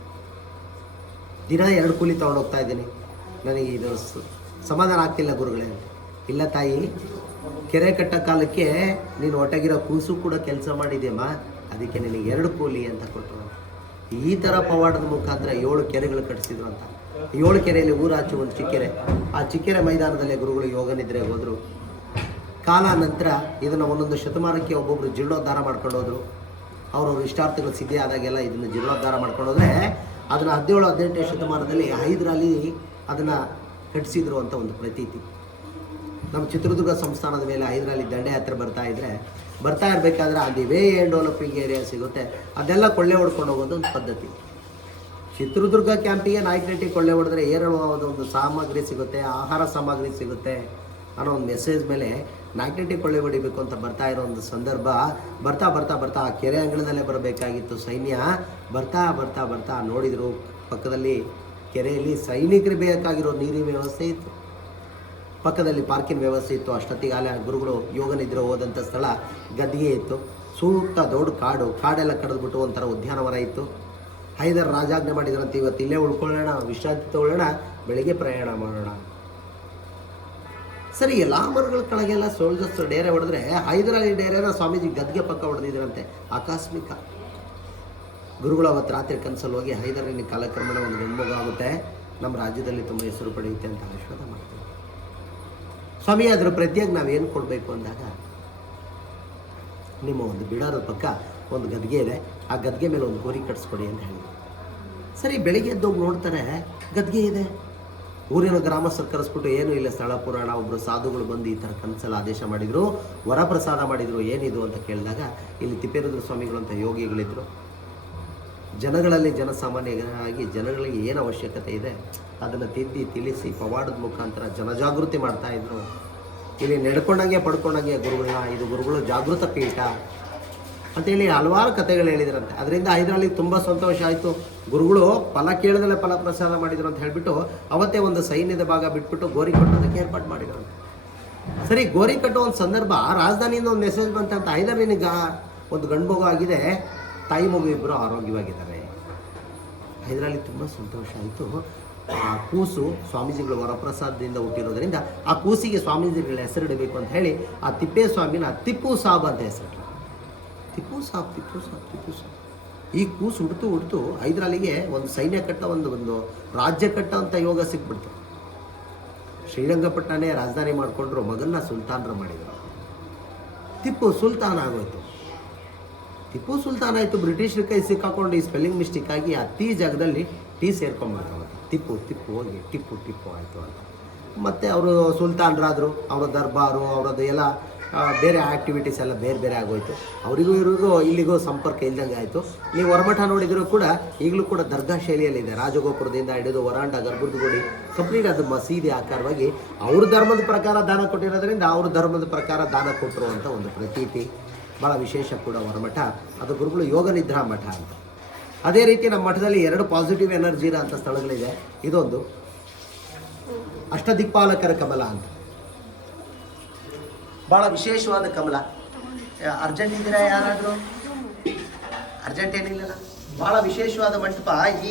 [SPEAKER 2] ದಿನ ಎರಡು ಕೂಲಿ ತೊಗೊಂಡೋಗ್ತಾ ಇದ್ದೀನಿ. ನನಗೆ ಇದು ಸಮಾಧಾನ ಆಗ್ತಿಲ್ಲ ಗುರುಗಳೇ. ಇಲ್ಲ ತಾಯಿ, ಕೆರೆ ಕಟ್ಟ ಕಾಲಕ್ಕೆ ನೀನು ಒಟ್ಟಾಗಿರೋ ಕೂಸು ಕೂಡ ಕೆಲಸ ಮಾಡಿದ್ಯಮ್ಮ. ಅದಕ್ಕೆ ನಿನಗೆ ಎರಡು ಕೂಲಿ ಅಂತ ಕೊಟ್ಟರು. ಈ ಥರ ಪವಾಡದ ಮುಖಾಂತರ ಏಳು ಕೆರೆಗಳು ಕಟ್ಟಿಸಿದ್ರು ಅಂತ. ಏಳು ಕೆರೆಯಲ್ಲಿ ಊರಾಚೆ ಒಂದು ಚಿಕ್ಕೆರೆ. ಆ ಚಿಕ್ಕೆರೆ ಮೈದಾನದಲ್ಲಿ ಗುರುಗಳು ಯೋಗ ನಿದ್ರೆ ಹೋದರು. ಕಾಲ ನಂತರ ಇದನ್ನು ಒಂದೊಂದು ಶತಮಾನಕ್ಕೆ ಒಬ್ಬೊಬ್ಬರು ಜೀರ್ಣೋದ್ಧಾರ ಮಾಡ್ಕೊಂಡು ಹೋದರು. ಅವ್ರವ್ರ ಇಷ್ಟಾರ್ಥಗಳು ಸಿದ್ಧಿ ಆದಾಗೆಲ್ಲ ಇದನ್ನು ಜೀರ್ಣೋದ್ಧಾರ ಮಾಡ್ಕೊಂಡು ಹೋದ್ರೆ ಅದನ್ನು ಹದಿನೇಳು, ಹದಿನೆಂಟನೇ ಶತಮಾನದಲ್ಲಿ ಹೈದರಾಲಿ ಅದನ್ನು ಕಟ್ಟಿಸಿದ್ರು ಅಂತ ಒಂದು ಪ್ರತೀತಿ. ನಮ್ಮ ಚಿತ್ರದುರ್ಗ ಸಂಸ್ಥಾನದ ಮೇಲೆ ಹೈದರಾಲಿ ದಂಡಯಾತ್ರೆ ಬರ್ತಾ ಇದ್ದರೆ ಬರ್ತಾ ಇರಬೇಕಾದ್ರೆ ಅದು ವೇ ಏನ್ ಡೆವಲಪಿಂಗ್ ಏರಿಯಾ ಸಿಗುತ್ತೆ. ಅದೆಲ್ಲ ಕೊಳ್ಳೆ ಹೊಡ್ಕೊಂಡು ಹೋಗೋದು ಒಂದು ಪದ್ಧತಿ. ಚಿತ್ರದುರ್ಗ ಕ್ಯಾಂಪಿಗೆ ನಾಯಕನಟ್ಟಿ ಕೊಳ್ಳೆ ಹೊಡೆದ್ರೆ ಏರಳವಾದ ಒಂದು ಸಾಮಗ್ರಿ ಸಿಗುತ್ತೆ, ಆಹಾರ ಸಾಮಗ್ರಿ ಸಿಗುತ್ತೆ ಅನ್ನೋ ಒಂದು ಮೆಸೇಜ್ ಮೇಲೆ ನಾಯಕನಟ್ಟಿ ಕೊಳ್ಳೆ ಹೊಡಿಬೇಕು ಅಂತ ಬರ್ತಾ ಇರೋ ಒಂದು ಸಂದರ್ಭ ಬರ್ತಾ ಬರ್ತಾ ಬರ್ತಾ ಆ ಕೆರೆ ಅಂಗಳದಲ್ಲೇ ಬರಬೇಕಾಗಿತ್ತು. ಸೈನ್ಯ ಬರ್ತಾ ಬರ್ತಾ ಬರ್ತಾ ನೋಡಿದರು. ಪಕ್ಕದಲ್ಲಿ ಕೆರೆಯಲ್ಲಿ ಸೈನಿಕರಿಗೆ ಬೇಕಾಗಿರೋ ನೀರಿನ ವ್ಯವಸ್ಥೆ ಇತ್ತು. ಪಕ್ಕದಲ್ಲಿ ಪಾರ್ಕಿಂಗ್ ವ್ಯವಸ್ಥೆ ಇತ್ತು. ಅಷ್ಟೊತ್ತಿಗೆ ಅಲ್ಲಿ ಗುರುಗಳು ಯೋಗ ನಿದ್ರೆ ಹೋದಂಥ ಸ್ಥಳ ಗದ್ದಿಗೆ ಇತ್ತು. ಸೂಕ್ತ ದೊಡ್ಡ ಕಾಡು, ಕಾಡೆಲ್ಲ ಕಡಿದ್ಬಿಟ್ಟು ಒಂಥರ ಉದ್ಯಾನವನ ಇತ್ತು. ಹೈದರ್ ರಾಜಾಜ್ಞೆ ಮಾಡಿದ್ರಂತೆ, ಇವತ್ತು ಇಲ್ಲೇ ಉಳ್ಕೊಳ್ಳೋಣ, ವಿಶ್ರಾಂತಿ ತಗೊಳ್ಳೋಣ, ಬೆಳಿಗ್ಗೆ ಪ್ರಯಾಣ ಮಾಡೋಣ. ಸರಿ, ಎಲ್ಲ ಮರಗಳ ಕೆಳಗೆಲ್ಲ ಸೋಲ್ಜರ್ಸ್ ಡೇರೆ ಹೊಡೆದ್ರೆ ಹೈದರಾಲಿ ಡೇರೆನ ಸ್ವಾಮೀಜಿ ಗದ್ಗೆ ಪಕ್ಕ ಹೊಡೆದಿದ್ರಂತೆ ಆಕಸ್ಮಿಕ. ಗುರುಗಳು ಅವತ್ತು ರಾತ್ರಿ ಕನಸಲ್ಲಿ ಹೋಗಿ ಹೈದರಾಲಿ ಕಾಲಕ್ರಮಣ ಒಂದು ಗಂಡು ಆಗುತ್ತೆ, ನಮ್ಮ ರಾಜ್ಯದಲ್ಲಿ ತುಂಬ ಹೆಸರು ಪಡೆಯುತ್ತೆ ಅಂತ ಆಶೀರ್ವಾದ ಮಾಡ್ತೀವಿ ಸ್ವಾಮಿ, ಅದ್ರ ಪ್ರತಿಯಾಗಿ ನಾವೇನು ಕೊಡಬೇಕು ಅಂದಾಗ, ನಿಮ್ಮ ಒಂದು ಬಿಡಾರದ ಪಕ್ಕ ಒಂದು ಗದ್ಗೆ ಇದೆ, ಆ ಗದ್ಗೆ ಮೇಲೆ ಒಂದು ಗೋರಿ ಕಟ್ಸ್ಕೊಡಿ ಅಂತ ಹೇಳಿ ಸರಿ, ಬೆಳಿಗ್ಗೆ ಎದ್ದು ಹೋಗಿ ನೋಡ್ತಾರೆ, ಗದ್ಗೆ ಇದೆ. ಊರಿನ ಗ್ರಾಮಸ್ಥರು ಕರೆಸ್ಬಿಟ್ಟು ಏನು ಇಲ್ಲ, ಸ್ಥಳ ಪುರಾಣ ಒಬ್ಬರು ಸಾಧುಗಳು ಬಂದು ಈ ಥರ ಕನಸಲ್ಲ ಆದೇಶ ಮಾಡಿದರು ವರಪ್ರಸಾದ ಮಾಡಿದರು, ಏನಿದು ಅಂತ ಕೇಳಿದಾಗ ಇಲ್ಲಿ ತಿಪ್ಪೇರುದ್ರ ಸ್ವಾಮಿಗಳು ಅಂತ ಯೋಗಿಗಳಿದ್ದರು ಜನಗಳಲ್ಲಿ ಜನಸಾಮಾನ್ಯರಾಗಿ ಜನಗಳಿಗೆ ಏನು ಅವಶ್ಯಕತೆ ಇದೆ, ಅದನ್ನು ತಿದ್ದಿ ತಿಳಿಸಿ ಪವಾಡದ ಮುಖಾಂತರ ಜನಜಾಗೃತಿ ಮಾಡ್ತಾ ಇದ್ರು. ಇಲ್ಲಿ ನಡ್ಕೊಂಡಂಗೆ, ಪಡ್ಕೊಂಡಂಗೆ ಗುರುಗಳನ್ನ, ಇದು ಗುರುಗಳು ಜಾಗೃತ ಪೀಠ. ಅಂತೇಳಿ ಹಲವಾರು ಕಥೆಗಳು ಹೇಳಿದ್ರಂತೆ. ಅದರಿಂದ ಹೈದರಾಲಿ ತುಂಬ ಸಂತೋಷ ಆಯಿತು. ಗುರುಗಳು ಫಲ ಕೇಳದಲ್ಲೇ ಫಲ ಪ್ರಸಾದ ಮಾಡಿದ್ರು ಅಂತ ಹೇಳಿಬಿಟ್ಟು ಅವತ್ತೇ ಒಂದು ಸೈನ್ಯದ ಭಾಗ ಬಿಟ್ಬಿಟ್ಟು ಗೋರಿ ಕಟ್ಟೋದಕ್ಕೆ ಏರ್ಪಾಡು ಮಾಡಿದ್ರು ಸರಿ, ಗೋರಿ ಕಟ್ಟೋ ಒಂದು ಸಂದರ್ಭ ರಾಜಧಾನಿಯಿಂದ ಒಂದು ಮೆಸೇಜ್ ಬಂತಂತ ಹೈದರಾಲಿನಿಗ ಒಂದು ಗಂಡು ಮಗು ಆಗಿದೆ, ತಾಯಿ ಮಗು ಇಬ್ಬರು ಆರೋಗ್ಯವಾಗಿದ್ದಾರೆ. ಹೈದರಾಲಿ ತುಂಬ ಸಂತೋಷ ಆಯಿತು. ಆ ಕೂಸು ಸ್ವಾಮೀಜಿಗಳ ವರಪ್ರಸಾದದಿಂದ ಹುಟ್ಟಿರೋದ್ರಿಂದ ಆ ಕೂಸಿಗೆ ಸ್ವಾಮೀಜಿಗಳ ಹೆಸರಿಡಬೇಕು ಅಂತ ಹೇಳಿ ಆ ತಿಪ್ಪೇ ಸ್ವಾಮಿನ ತಿಪ್ಪು ಸಾಬ್ ಅಂತ ಸಾಬ್, ಟಿಪ್ಪು ಸಾಬ್ ಈ ಕೂಸು ಹುಡ್ತು ಹುಡ್ತು ಹೈದರಾಲಿಗೆ ಒಂದು ಸೈನ್ಯ ಕಟ್ಟ, ಒಂದು ಒಂದು ರಾಜ್ಯ ಕಟ್ಟ ಅಂತ ಯೋಗ ಸಿಕ್ಬಿಡ್ತು. ಶ್ರೀರಂಗಪಟ್ಟಣನೇ ರಾಜಧಾನಿ ಮಾಡಿಕೊಂಡ್ರು, ಮಗನ್ನ ಸುಲ್ತಾನ್ರು ಮಾಡಿದರು. ಟಿಪ್ಪು ಸುಲ್ತಾನ್ ಆಗೋಯ್ತು. ಟಿಪ್ಪು ಸುಲ್ತಾನ್ ಆಯಿತು, ಬ್ರಿಟಿಷರ ಕೈ ಸಿಕ್ಕಾಕೊಂಡು ಈ ಸ್ಪೆಲ್ಲಿಂಗ್ ಮಿಸ್ಟೇಕ್ ಆಗಿ ಆ ತೀ ಜಾಗದಲ್ಲಿ ಟೀ ಸೇರ್ಕೊಂಬಾರ ಟಿಪ್ಪು ತಿಪ್ಪು ಹೋಗಿ, ಟಿಪ್ಪು ಟಿಪ್ಪು ಆಯಿತು ಅಂತ. ಮತ್ತು ಅವರು ಸುಲ್ತಾನ್ರಾದರು, ಅವರ ದರ್ಬಾರು, ಅವರದ್ದು ಎಲ್ಲ ಬೇರೆ ಆ್ಯಕ್ಟಿವಿಟೀಸ್ ಎಲ್ಲ ಬೇರೆ ಬೇರೆ ಆಗೋಯ್ತು. ಅವರಿಗೂ ಇವ್ರಿಗೂ ಇಲ್ಲಿಗೂ ಸಂಪರ್ಕ ಇಲ್ದಂಗೆ ಆಯಿತು. ನೀವು ಹೊರಮಠ ನೋಡಿದರೂ ಕೂಡ ಈಗಲೂ ಕೂಡ ದರ್ಗಾ ಶೈಲಿಯಲ್ಲಿದೆ ರಾಜಗೋಪುರದಿಂದ ಹಿಡಿದು ವರಾಂಡ ಗುಡಿ ಕಂಪ್ಲೀಟ್ ಅದು ಮಸೀದಿ ಆಕಾರವಾಗಿ ಅವ್ರ ಧರ್ಮದ ಪ್ರಕಾರ ದಾನ ಕೊಟ್ಟಿರೋದ್ರಿಂದ ಅವ್ರ ಧರ್ಮದ ಪ್ರಕಾರ ದಾನ ಕೊಟ್ಟರು ಅಂತ ಒಂದು ಪ್ರತೀತಿ. ಭಾಳ ವಿಶೇಷ ಕೂಡ ಹೊರಮಠ. ಅದು ಗುರುಗಳು ಯೋಗ ನಿದ್ರಾ ಮಠ ಅಂತ. ಅದೇ ರೀತಿ ನಮ್ಮ ಮಠದಲ್ಲಿ ಎರಡು ಪಾಸಿಟಿವ್ ಎನರ್ಜಿ ಇರೋ ಅಂಥ ಸ್ಥಳಗಳಿದೆ. ಇದೊಂದು ಅಷ್ಟದಿಕ್ಪಾಲಕರ ಕಮಲ ಅಂತ. ಭಾಳ ವಿಶೇಷವಾದ ಕಮಲ. ಅರ್ಜೆಂಟ್ ಇದ್ದೀರಾ ಯಾರಾದರೂ? ಅರ್ಜೆಂಟ್ ಏನಿಲ್ಲ. ಭಾಳ ವಿಶೇಷವಾದ ಮಂಟಪ. ಈ,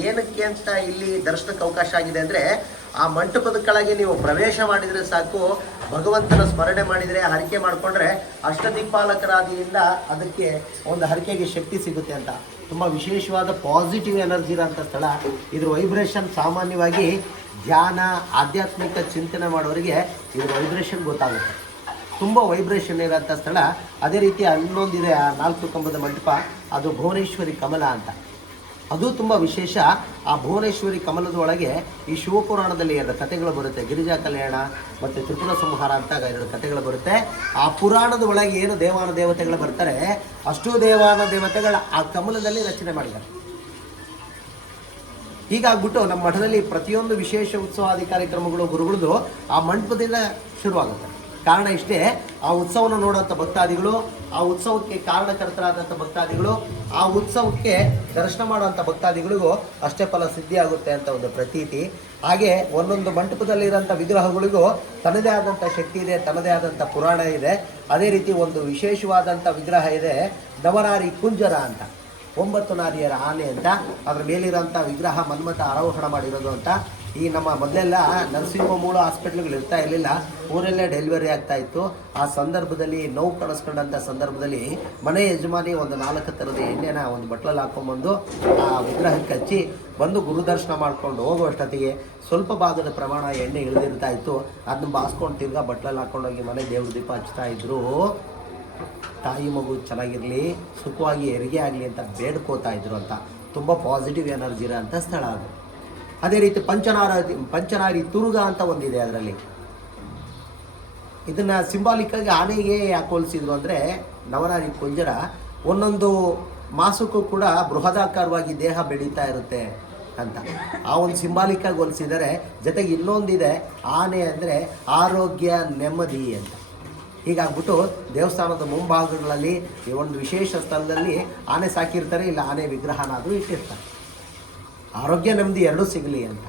[SPEAKER 2] ಏನಕ್ಕೆ ಅಂತ ಇಲ್ಲಿ ದರ್ಶನಕ್ಕೆ ಅವಕಾಶ ಆಗಿದೆ ಅಂದರೆ, ಆ ಮಂಟಪದ ಕೆಳಗೆ ನೀವು ಪ್ರವೇಶ ಮಾಡಿದರೆ ಸಾಕು, ಭಗವಂತನ ಸ್ಮರಣೆ ಮಾಡಿದರೆ, ಹರಿಕೆ ಮಾಡಿಕೊಂಡ್ರೆ ಅಷ್ಟದಿಕ್ಪಾಲಕರಾದಿಯಿಂದ ಅದಕ್ಕೆ ಒಂದು ಹರಕೆಗೆ ಶಕ್ತಿ ಸಿಗುತ್ತೆ ಅಂತ. ತುಂಬ ವಿಶೇಷವಾದ ಪಾಸಿಟಿವ್ ಎನರ್ಜಿ ಇರೋಂಥ ಸ್ಥಳ. ಇದ್ರ ವೈಬ್ರೇಷನ್ ಸಾಮಾನ್ಯವಾಗಿ ಧ್ಯಾನ, ಆಧ್ಯಾತ್ಮಿಕ ಚಿಂತನೆ ಮಾಡೋರಿಗೆ ಇದ್ರ ವೈಬ್ರೇಷನ್ ಗೊತ್ತಾಗುತ್ತೆ. ತುಂಬ ವೈಬ್ರೇಷನ್ ಇರೋಂಥ ಸ್ಥಳ. ಅದೇ ರೀತಿ ಇನ್ನೊಂದಿದೆ ಆ ನಾಲ್ಕು ಕಂಬದ ಮಂಟಪ. ಅದು ಭುವನೇಶ್ವರಿ ಕಮಲ ಅಂತ. ಅದು ತುಂಬ ವಿಶೇಷ. ಆ ಭುವನೇಶ್ವರಿ ಕಮಲದ ಒಳಗೆ ಈ ಶಿವಪುರಾಣದಲ್ಲಿ ಎರಡು ಕಥೆಗಳು ಬರುತ್ತೆ. ಗಿರಿಜಾ ಕಲ್ಯಾಣ ಮತ್ತು ತ್ರಿಪುರ ಸಂಹಾರ ಅಂತ ಎರಡು ಕಥೆಗಳು ಬರುತ್ತೆ. ಆ ಪುರಾಣದ ಒಳಗೆ ಏನು ದೇವಾನ ದೇವತೆಗಳು ಬರ್ತಾರೆ, ಅಷ್ಟು ದೇವಾನ ದೇವತೆಗಳ ಆ ಕಮಲದಲ್ಲಿ ರಚನೆ ಮಾಡಿದ್ದಾರೆ. ಹೀಗಾಗ್ಬಿಟ್ಟು ನಮ್ಮ ಮಠದಲ್ಲಿ ಪ್ರತಿಯೊಂದು ವಿಶೇಷ ಉತ್ಸವಾದಿ ಕಾರ್ಯಕ್ರಮಗಳು ಗುರುಗಳದು ಆ ಮಂಟಪದಿಂದ ಶುರುವಾಗುತ್ತೆ. ಕಾರಣ ಇಷ್ಟೇ, ಆ ಉತ್ಸವನ ನೋಡುವಂಥ ಭಕ್ತಾದಿಗಳು, ಆ ಉತ್ಸವಕ್ಕೆ ಕಾರಣಕರ್ತರಾದಂಥ ಭಕ್ತಾದಿಗಳು, ಆ ಉತ್ಸವಕ್ಕೆ ದರ್ಶನ ಮಾಡುವಂಥ ಭಕ್ತಾದಿಗಳಿಗೂ ಅಷ್ಟೇ ಫಲ ಸಿದ್ಧಿಯಾಗುತ್ತೆ ಅಂತ ಒಂದು ಪ್ರತೀತಿ. ಹಾಗೆ ಒಂದೊಂದು ಮಂಟಪದಲ್ಲಿರೋಂಥ ವಿಗ್ರಹಗಳಿಗೂ ತನ್ನದೇ ಆದಂಥ ಶಕ್ತಿ ಇದೆ, ತನ್ನದೇ ಆದಂಥ ಪುರಾಣ ಇದೆ. ಅದೇ ರೀತಿ ಒಂದು ವಿಶೇಷವಾದಂಥ ವಿಗ್ರಹ ಇದೆ ನವರಾರಿ ಕುಂಜರ ಅಂತ. ಒಂಬತ್ತು ನಾರಿಯರ ಆನೆ ಅಂತ. ಅದ್ರ ಮೇಲಿರೋಂಥ ವಿಗ್ರಹ ಮನ್ಮಥ ಆರೋಹಣ ಮಾಡಿರೋದು ಅಂತ. ಈ ನಮ್ಮ ಮೊದಲೆಲ್ಲ ನರಸಿಂಹ ಮೂಲ ಹಾಸ್ಪಿಟ್ಲ್ಗಳು ಇರ್ತಾ ಇರಲಿಲ್ಲ, ಊರಲ್ಲೇ ಡೆಲಿವರಿ ಆಗ್ತಾ ಇತ್ತು. ಆ ಸಂದರ್ಭದಲ್ಲಿ ನೋವು ಕಾಣಿಸ್ಕೊಂಡಂಥ ಸಂದರ್ಭದಲ್ಲಿ ಮನೆ ಯಜಮಾನಿ ಒಂದು ನಾಲ್ಕು ಥರದ ಎಣ್ಣೆನ ಒಂದು ಬಟ್ಲಲ್ಲಿ ಹಾಕೊಂಡ್ಬಂದು ಆ ವಿಗ್ರಹಕ್ಕೆ ಹಚ್ಚಿ ಬಂದು ಗುರುದರ್ಶನ ಮಾಡ್ಕೊಂಡು ಹೋಗುವಷ್ಟೊತ್ತಿಗೆ ಸ್ವಲ್ಪ ಭಾಗದ ಪ್ರಮಾಣ ಎಣ್ಣೆ ಇಳಿದಿರ್ತಾ ಇತ್ತು. ಅದನ್ನ ಬಾಸ್ಕೊಂಡು ತಿರ್ಗಾ ಬಟ್ಲಲ್ಲಿ ಹಾಕ್ಕೊಂಡೋಗಿ ಮನೆ ದೇವ್ರ ದೀಪ ಹಚ್ತಾ ಇದ್ರು. ತಾಯಿ ಮಗು ಚೆನ್ನಾಗಿರಲಿ, ಸುಖವಾಗಿ ಹೆರಿಗೆ ಆಗಲಿ ಅಂತ ಬೇಡ್ಕೋತಾ ಇದ್ರು ಅಂತ. ತುಂಬ ಪಾಸಿಟಿವ್ ಎನರ್ಜಿ ಇರೋ ಅಂಥ ಸ್ಥಳ ಅದು. ಅದೇ ರೀತಿ ಪಂಚನಾರ ಪಂಚನಾರಿ ತುರುಗ ಅಂತ ಒಂದಿದೆ ಅದರಲ್ಲಿ. ಇದನ್ನ ಸಿಂಬಾಲಿಕ್ ಆಗಿ ಆನೆಗೆ ಯಾಕೆ ಹೋಲಿಸಿದ್ರು ಅಂದರೆ ನವನಾರಿ ಕುಂಜರ ಒಂದೊಂದು ಮಾಸಕ್ಕೂ ಕೂಡ ಬೃಹದಾಕಾರವಾಗಿ ದೇಹ ಬೆಳೀತಾ ಇರುತ್ತೆ ಅಂತ. ಆ ಒಂದು ಸಿಂಬಾಲಿಕ್ ಆಗಿ ಹೋಲಿಸಿದರೆ ಜೊತೆಗೆ ಇನ್ನೊಂದಿದೆ ಆನೆ ಅಂದರೆ ಆರೋಗ್ಯ ನೆಮ್ಮದಿ ಅಂತ. ಹೀಗಾಗ್ಬಿಟ್ಟು ದೇವಸ್ಥಾನದ ಮುಂಭಾಗಗಳಲ್ಲಿ ಈ ಒಂದು ವಿಶೇಷ ಸ್ಥಳದಲ್ಲಿ ಆನೆ ಸಾಕಿರ್ತಾರೆ, ಇಲ್ಲ ಆನೆ ವಿಗ್ರಹನಾದರೂ ಇಟ್ಟಿರ್ತಾರೆ. ಆರೋಗ್ಯ ನೆಮ್ಮದಿ ಎರಡೂ ಸಿಗಲಿ ಅಂತ.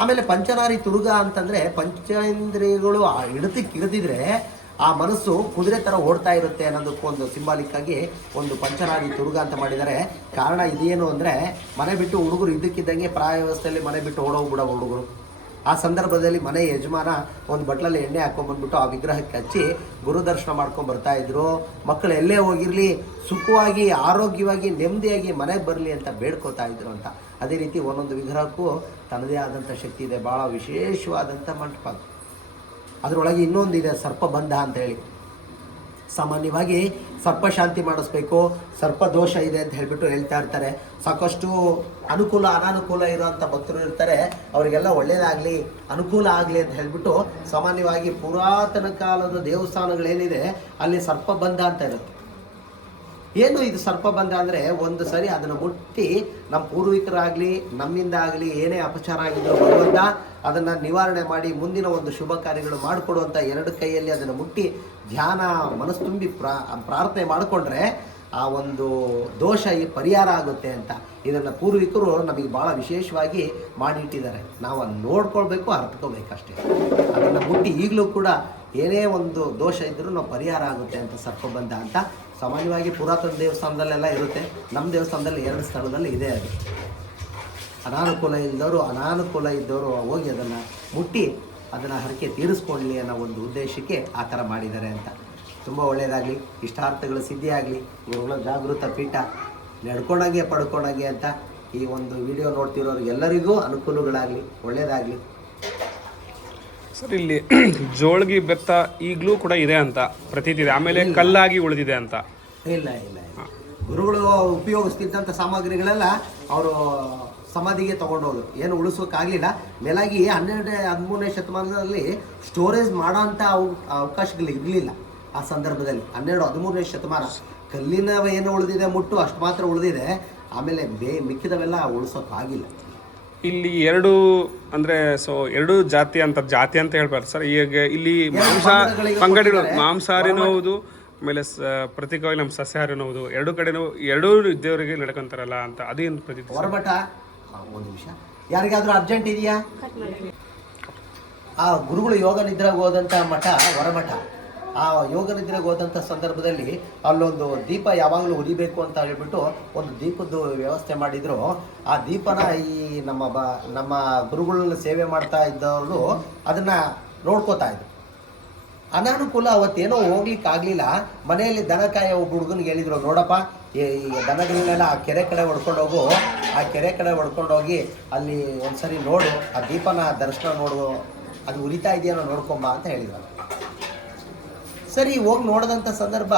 [SPEAKER 2] ಆಮೇಲೆ ಪಂಚನಾರಿ ತುರುಗ ಅಂತಂದರೆ ಪಂಚೇಂದ್ರಿಯಗಳು ಆ ಹಿಡಿತಕ್ಕೆ ಇಳಿದಿದ್ರೆ ಆ ಮನಸ್ಸು ಕುದುರೆ ಥರ ಓಡ್ತಾ ಇರುತ್ತೆ ಅನ್ನೋದಕ್ಕೊಂದು ಸಿಂಬಾಲಿಕ್ ಆಗಿ ಒಂದು ಪಂಚನಾರಿ ತುರುಗ ಅಂತ ಮಾಡಿದ್ದಾರೆ. ಕಾರಣ ಇದೇನು ಅಂದರೆ ಮನೆ ಬಿಟ್ಟು ಹುಡುಗರು ಇದ್ದಕ್ಕಿದ್ದಂಗೆ ಪ್ರಾಯ ವ್ಯವಸ್ಥೆಯಲ್ಲಿ ಮನೆ ಬಿಟ್ಟು ಓಡೋಗ್ಬಿಡೋ ಹುಡುಗರು. ಆ ಸಂದರ್ಭದಲ್ಲಿ ಮನೆ ಯಜಮಾನ ಒಂದು ಬಟ್ಲಲ್ಲಿ ಎಣ್ಣೆ ಹಾಕೊಂಡ್ಬಂದ್ಬಿಟ್ಟು ಆ ವಿಗ್ರಹಕ್ಕೆ ಹಚ್ಚಿ ಗುರುದರ್ಶನ ಮಾಡ್ಕೊಂಡು ಬರ್ತಾ ಇದ್ರು. ಮಕ್ಕಳು ಎಲ್ಲೇ ಹೋಗಿರಲಿ, ಸುಖವಾಗಿ, ಆರೋಗ್ಯವಾಗಿ, ನೆಮ್ಮದಿಯಾಗಿ ಮನೆಗೆ ಬರಲಿ ಅಂತ ಬೇಡ್ಕೋತಾ ಇದ್ರು ಅಂತ. ಅದೇ ರೀತಿ ಒಂದೊಂದು ವಿಗ್ರಹಕ್ಕೂ ತನ್ನದೇ ಆದಂಥ ಶಕ್ತಿ ಇದೆ. ಭಾಳ ವಿಶೇಷವಾದಂಥ ಮಂಟಪ ಅದರೊಳಗೆ ಇನ್ನೊಂದು ಇದೆ ಸರ್ಪಬಂಧ ಅಂತ ಹೇಳಿ. ಸಾಮಾನ್ಯವಾಗಿ ಸರ್ಪ ಶಾಂತಿ ಮಾಡಿಸ್ಬೇಕು, ಸರ್ಪ ದೋಷ ಇದೆ ಅಂತ ಹೇಳಿಬಿಟ್ಟು ಹೇಳ್ತಾ ಇರ್ತಾರೆ. ಸಾಕಷ್ಟು ಅನುಕೂಲ, ಅನಾನುಕೂಲ ಇರೋವಂಥ ಭಕ್ತರು ಇರ್ತಾರೆ. ಅವರಿಗೆಲ್ಲ ಒಳ್ಳೇದಾಗಲಿ, ಅನುಕೂಲ ಆಗಲಿ ಅಂತ ಹೇಳ್ಬಿಟ್ಟು ಸಾಮಾನ್ಯವಾಗಿ ಪುರಾತನ ಕಾಲದ ದೇವಸ್ಥಾನಗಳೇನಿದೆ, ಅಲ್ಲಿ ಸರ್ಪ ಬಂಧ ಅಂತ ಇರುತ್ತೆ. ಏನು ಇದು ಸರ್ಪಬಂಧ ಅಂದರೆ ಒಂದು ಸರಿ ಅದನ್ನು ಮುಟ್ಟಿ ನಮ್ಮ ಪೂರ್ವಿಕರಾಗಲಿ, ನಮ್ಮಿಂದ ಆಗಲಿ, ಏನೇ ಅಪಚಾರ ಆಗಿದ್ರು ಭಗವಂತ ಅದನ್ನು ನಿವಾರಣೆ ಮಾಡಿ ಮುಂದಿನ ಒಂದು ಶುಭ ಕಾರ್ಯಗಳು ಮಾಡಿಕೊಡುವಂಥ ಎರಡು ಕೈಯಲ್ಲಿ ಅದನ್ನು ಮುಟ್ಟಿ ಧ್ಯಾನ, ಮನಸ್ಸು ತುಂಬಿ ಪ್ರಾ, ಪ್ರಾರ್ಥನೆ ಮಾಡಿಕೊಂಡ್ರೆ ಆ ಒಂದು ದೋಷ ಈ ಪರಿಹಾರ ಆಗುತ್ತೆ ಅಂತ. ಇದನ್ನು ಪೂರ್ವಿಕರು ನಮಗೆ ಭಾಳ ವಿಶೇಷವಾಗಿ ಮಾಡಿಟ್ಟಿದ್ದಾರೆ. ನಾವು ಅದನ್ನು ನೋಡ್ಕೊಳ್ಬೇಕು ಅರ್ಥಕೋಬೇಕಷ್ಟೇ ಅದನ್ನು ಮುಟ್ಟಿ ಈಗಲೂ ಕೂಡ ಏನೇ ಒಂದು ದೋಷ ಇದ್ದರೂ ನಾವು ಪರಿಹಾರ ಆಗುತ್ತೆ ಅಂತ ಸರ್ಪಬಂಧ ಅಂತ ಸಾಮಾನ್ಯವಾಗಿ ಪುರಾತನ ದೇವಸ್ಥಾನದಲ್ಲೆಲ್ಲ ಇರುತ್ತೆ. ನಮ್ಮ ದೇವಸ್ಥಾನದಲ್ಲಿ ಎರಡು ಸ್ಥಳದಲ್ಲಿ ಇದೆ ಅದು. ಅನಾನುಕೂಲ ಇಲ್ಲದವರು ಅನಾನುಕೂಲ ಇದ್ದವರು ಹೋಗಿ ಅದನ್ನು ಮುಟ್ಟಿ ಅದನ್ನು ಹರಕೆ ತೀರಿಸ್ಕೊಳ್ಳಿ ಅನ್ನೋ ಒಂದು ಉದ್ದೇಶಕ್ಕೆ ಆ ಥರ ಮಾಡಿದ್ದಾರೆ ಅಂತ. ತುಂಬ ಒಳ್ಳೆಯದಾಗಲಿ ಇಷ್ಟಾರ್ಥಗಳು ಸಿದ್ಧಿಯಾಗಲಿ ಇವುಗಳ ಜಾಗೃತ ಪೀಠ ನಡ್ಕೊಂಡಾಗೆ ಪಡ್ಕೊಂಡಾಗೆ ಅಂತ ಈ ಒಂದು ವಿಡಿಯೋ ನೋಡ್ತಿರೋರಿಗೆಲ್ಲರಿಗೂ ಅನುಕೂಲಗಳಾಗಲಿ ಒಳ್ಳೆಯದಾಗಲಿ
[SPEAKER 3] ಸರ್ ಇಲ್ಲಿ ಜೋಳಗಿ ಬೆತ್ತ ಈಗಲೂ ಕೂಡ ಇದೆ ಅಂತ ಪ್ರತೀತಿ ಇದೆ ಆಮೇಲೆ ಕಲ್ಲಾಗಿ ಉಳಿದಿದೆ ಅಂತ.
[SPEAKER 2] ಇಲ್ಲ ಇಲ್ಲ ಗುರುಗಳು ಉಪಯೋಗಿಸ್ತಿದ್ದಂಥ ಸಾಮಗ್ರಿಗಳೆಲ್ಲ ಅವರು ಸಮಾಧಿಗೆ ತಗೊಂಡೋದ್ರು. ಏನು ಉಳಿಸೋಕ್ಕಾಗಲಿಲ್ಲ. ಮೇಲಾಗಿ ಹನ್ನೆರಡನೇ ಹದಿಮೂರನೇ ಶತಮಾನದಲ್ಲಿ ಸ್ಟೋರೇಜ್ ಮಾಡೋಂಥ ಅಂತ ಅವಕಾಶಗಳು ಇರಲಿಲ್ಲ ಆ ಸಂದರ್ಭದಲ್ಲಿ. ಹನ್ನೆರಡು ಹದಿಮೂರನೇ ಶತಮಾನ. ಕಲ್ಲಿನ ಏನು ಉಳಿದಿದೆ? ಮುಟ್ಟು ಅಷ್ಟು ಮಾತ್ರ ಉಳಿದಿದೆ. ಆಮೇಲೆ ಬೇ ಮಿಕ್ಕಿದವೆಲ್ಲ ಉಳಿಸೋಕ್ಕಾಗಿಲ್ಲ.
[SPEAKER 3] ಇಲ್ಲಿ ಎರಡು ಅಂದ್ರೆ ಸೊ ಎರಡು ಜಾತಿ ಅಂತ ಜಾತಿ ಅಂತ ಹೇಳ್ಬಾರ್ದು ಸರ್. ಈಗ ಇಲ್ಲಿ ಮಾಂಸ ಪಂಗಡಿಗಳು. ಮಾಂಸಾಹಾರಿನೂ ಹೌದು ಆಮೇಲೆ ಸ ಪ್ರತೀಕವಾಗಿ ನಮ್ಮ ಸಸ್ಯಾಹಾರಿನೂ ಹೌದು. ಎರಡು ಕಡೆನೂ ಎರಡೂ ದೇವರಿಗೆ ನಡ್ಕೊಂತಾರಲ್ಲ ಅಂತ ಅದೇನು ಪ್ರತೀತಿ ಸರ್?
[SPEAKER 2] ಒಂದು ನಿಮಿಷ. ಯಾರಿಗಾದ್ರೂ ಅರ್ಜೆಂಟ್ ಇದೆಯಾ? ಆ ಗುರುಗಳು ಯೋಗ ನಿದ್ರಾಗ ಹೋದಂಥ ಮಠ ಹೊರಮಠ ಆ ಯೋಗ ನಿದ್ರೆಗೆ ಹೋದಂಥ ಸಂದರ್ಭದಲ್ಲಿ ಅಲ್ಲೊಂದು ದೀಪ ಯಾವಾಗಲೂ ಉರಿಬೇಕು ಅಂತ ಹೇಳ್ಬಿಟ್ಟು ಒಂದು ದೀಪದ್ದು ವ್ಯವಸ್ಥೆ ಮಾಡಿದ್ರು. ಆ ದೀಪನ ಈ ನಮ್ಮ ಬ, ನಮ್ಮ ಗುರುಗಳನ್ನ ಸೇವೆ ಮಾಡ್ತಾ ಇದ್ದವರು ಅದನ್ನು ನೋಡ್ಕೋತಾ ಇದ್ರು. ಅನಾನುಕೂಲ ಅವತ್ತೇನೋ ಹೋಗ್ಲಿಕ್ಕೆ ಆಗಲಿಲ್ಲ ಮನೆಯಲ್ಲಿ ದನ ಕಾಯೋ ಒಬ್ಬ ಹುಡುಗನಿಗೆ ಹೇಳಿದ್ರು, ನೋಡಪ್ಪ, ಈ ದನಗಳನ್ನೆಲ್ಲ ಆ ಕೆರೆ ಕಡೆ ಹೋಗು. ಆ ಕೆರೆ ಕಡೆ ಹೊಡ್ಕೊಂಡೋಗಿ ಅಲ್ಲಿ ಒಂದ್ಸರಿ ನೋಡು, ಆ ದೀಪನ ದರ್ಶನ ನೋಡು, ಅದು ಉರಿತಾ ಇದೆಯೋ ನೋಡ್ಕೊಂಬ ಅಂತ ಹೇಳಿದ್ರು. ಸರಿ, ಹೋಗಿ ನೋಡಿದಂಥ ಸಂದರ್ಭ,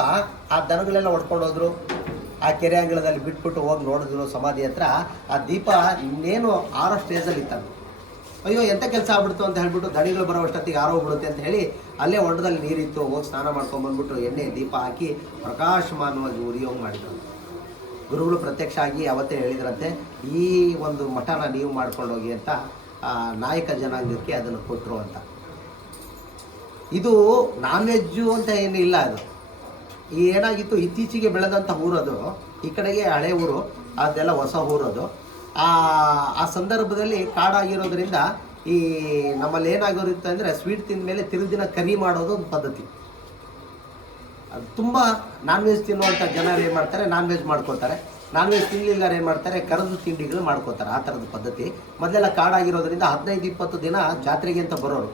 [SPEAKER 2] ಆ ದನಗಳೆಲ್ಲ ಹೊಡ್ಕೊಂಡು ಹೋದ್ರು. ಆ ಕೆರೆ ಅಂಗಳದಲ್ಲಿ ಬಿಟ್ಬಿಟ್ಟು ಹೋಗಿ ನೋಡಿದ್ರು ಸಮಾಧಿ ಹತ್ರ. ಆ ದೀಪ ಇನ್ನೇನು ಆರೋ ಸ್ಟೇಜಲ್ಲಿ ಇತ್ತು ಅಯ್ಯೋ ಎಂಥ ಕೆಲಸ ಆಗ್ಬಿಡ್ತು ಅಂತ ಹೇಳ್ಬಿಟ್ಟು ದಣಿಗಳು ಬರೋ ಅಷ್ಟೊತ್ತಿಗೆ ಆರೋಗ್ಬಿಡುತ್ತೆ ಅಂತ ಹೇಳಿ ಅಲ್ಲೇ ಹೊಂಡದಲ್ಲಿ ನೀರಿತ್ತು. ಹೋಗಿ ಸ್ನಾನ ಮಾಡ್ಕೊಂಡು ಬಂದ್ಬಿಟ್ಟು ಎಣ್ಣೆ, ದೀಪ ಹಾಕಿ ಪ್ರಕಾಶಮಾನವಾಗಿ ಉರಿಯೋಂಗೆ ಮಾಡಿದ್ರು. ಗುರುಗಳು ಪ್ರತ್ಯಕ್ಷ ಆಗಿ ಅವತ್ತೇ ಹೇಳಿದ್ರಂತೆ, ಈ ಒಂದು ಮಠನ ನೀವು ಮಾಡ್ಕೊಂಡೋಗಿ ಅಂತ ನಾಯಕ ಜನಾಂಗಕ್ಕೆ ಅದನ್ನು ಕೊಟ್ಟರು ಅಂತ. ಇದು ನಾನ್ ವೆಜ್ಜು ಅಂತ ಏನು ಇಲ್ಲ ಅದು ಏನಾಗಿತ್ತು, ಇತ್ತೀಚೆಗೆ ಬೆಳೆದಂಥ ಊರದು, ಈ ಕಡೆಗೆ ಹಳೆ ಊರು, ಅದೆಲ್ಲ ಹೊಸ ಊರದು. ಆ ಆ ಸಂದರ್ಭದಲ್ಲಿ ಕಾಡಾಗಿರೋದ್ರಿಂದ ಈ ನಮ್ಮಲ್ಲಿ ಏನಾಗಿರುತ್ತೆ ಅಂದರೆ ಸ್ವೀಟ್ ತಿಂದ ಮೇಲೆ ತಿರುದಿನ ದಿನ ಕರಿ ಮಾಡೋದು ಒಂದು ಪದ್ಧತಿ. ಅದು ತುಂಬ ನಾನ್ ವೆಜ್ ತಿನ್ನುವಂಥ ಜನರು ಏನು ಮಾಡ್ತಾರೆ ನಾನ್ ವೆಜ್ ಮಾಡ್ಕೋತಾರೆ ನಾನ್ ವೆಜ್ ತಿನ್ನಲಿಲ್ಲ ಏನು ಮಾಡ್ತಾರೆ, ಕರೆದು ತಿಂಡಿಗಳು ಮಾಡ್ಕೋತಾರೆ ಆ ಥರದ ಪದ್ಧತಿ. ಮೊದಲೆಲ್ಲ ಕಾಡಾಗಿರೋದ್ರಿಂದ ಹದಿನೈದು, ಇಪ್ಪತ್ತು ದಿನ ಜಾತ್ರೆಗೆ ಅಂತ ಬರೋರು.